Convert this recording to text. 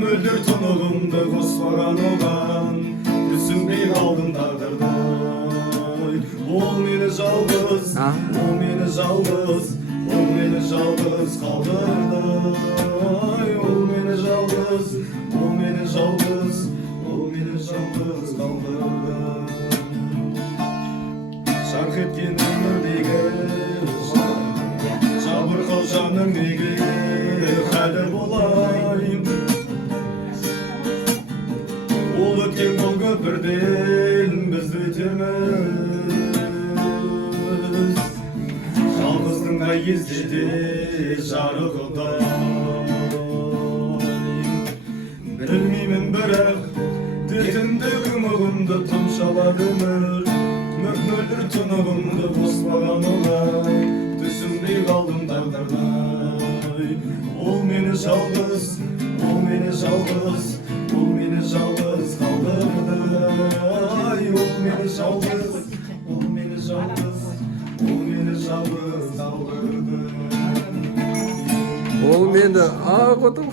Müldir tunağımda kosparan olan Düşünmey kaldım dağdarday Ol meni жалғыз Ol meni жалғыз Ol meni жалғыз kaldırday Ol meni жалғыз Ol meni жалғыз Ol meni жалғыз kaldırday Şark etken ömürdегі Жабырқау жаның неге Хәлі болайым Ол өткен бұл көпірден бізді өтерміз Жалғыздың қай кезде де жарығыдай Білмеймін бірақ дертімдегі мұғымды тұмшалады өмір Мөп-мөлдір тұнығымды қоспаған олай Түсінбей қалдым тағдырдай Ол мені жалғыз, ол мені жалғыз Ол мені жалғыз қалдырдай Ол мені жалғыз, ол мені жалғыз Ол мені жалғыз қалдырды Ол мені ақ отым